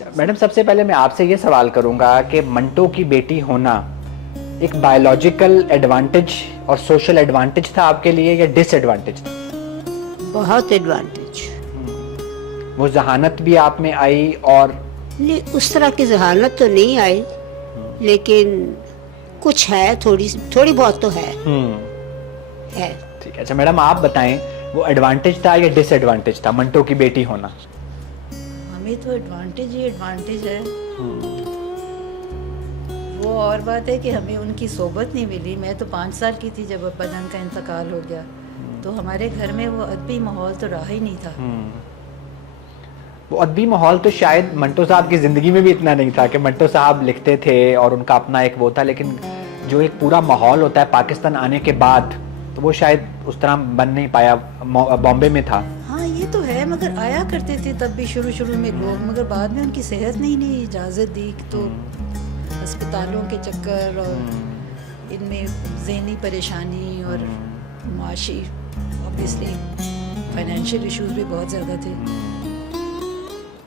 Madam, सबसे पहले मैं आपसे ये सवाल करूंगा कि मंटो की बेटी होना एक बायोलॉजिकल एडवांटेज और सोशल एडवांटेज था आपके लिए या डिसएडवांटेज था? बहुत एडवांटेज। वो जहानत भी आप में आई और नहीं, उस तरह की जहानत तो नहीं आई, लेकिन कुछ है, थोड़ी थोड़ी बहुत तो है। ठीक है। अच्छा मैडम, आप बताएं वो एडवांटेज था या डिसएडवांटेज था मंटो की बेटी होना? हमें तो एडवांटेज ही एडवांटेज है। वो और बात है कि हमें उनकी सोबत नहीं मिली। मैं तो 5 साल की थी जब अब्बा जान का इंतकाल हो गया, तो हमारे घर में वो अदबी माहौल तो रहा ही नहीं था। वो अदबी माहौल तो शायद मंटो साहब की जिंदगी में भी इतना नहीं था कि मंटो साहब लिखते थे और उनका अपना एक वो था, लेकिन जो एक पूरा माहौल होता है पाकिस्तान आने के बाद, तो वो शायद उस तरह बन नहीं पाया। बॉम्बे में था। हाँ ये तो है, मगर आया करते थे तब भी शुरू में लोग, मगर बाद में उनकी सेहत नहीं इजाज़त दी, तो अस्पतालों के चक्कर और इनमें ज़हनी परेशानी और माशी ऑब्वियसली फाइनेंशियल इश्यूज भी बहुत ज़्यादा थे।